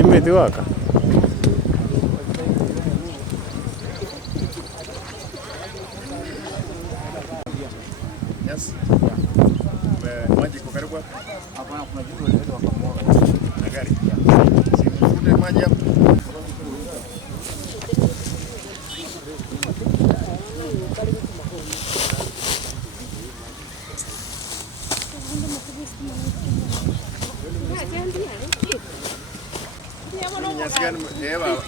Imetiwaka. Yes. Maji iko karibu hapa. Hapana, kuna vitu wale wakamwaga Na gari. Sifute maji hapa. Nyasi gani? Baba.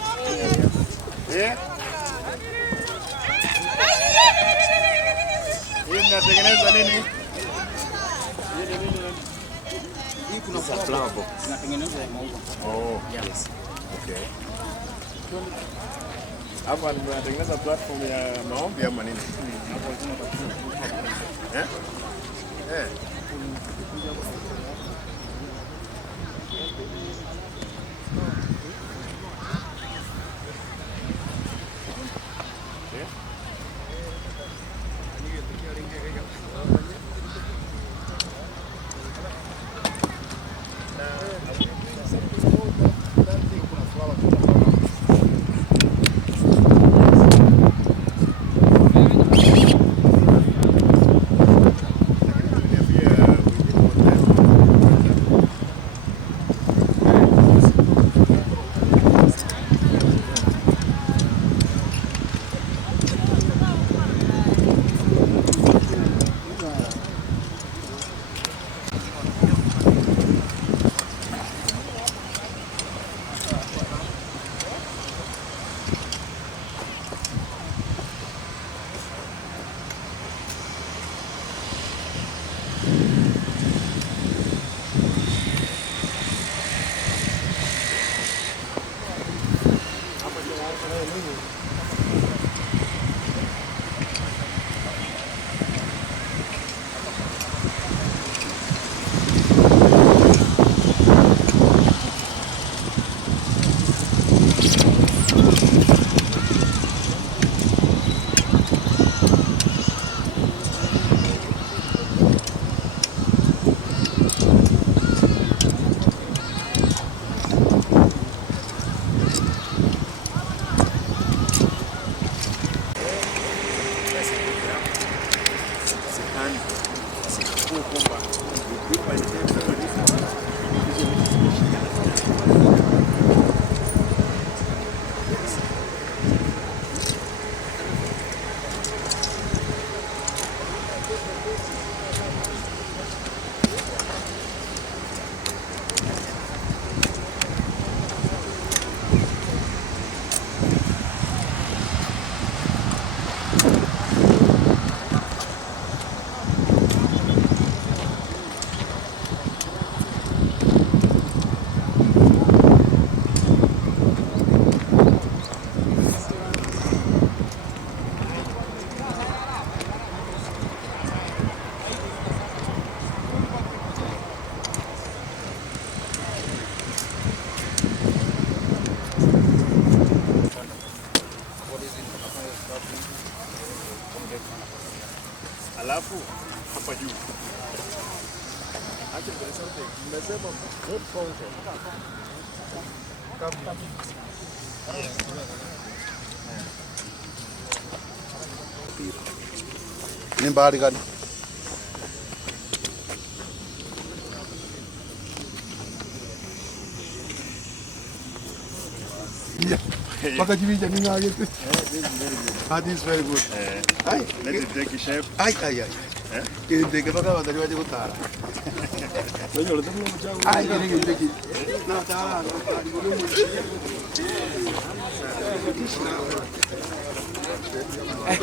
Hii mnatengeneza nini? hii kuna flower box inatengenezwa ya maua. Oh, yes. Okay. Hapa mnatengeneza platform ya maombi ama nini? Eh? Eh. Alafu hapa juu. Acha nieleze mmesema road fountain. Ni bahari gani? Paka jivinja ni ngage. That is very good. Let it take a shape. Ai. Kende ke paka wadari waje kutara. Ai kende. Na tara.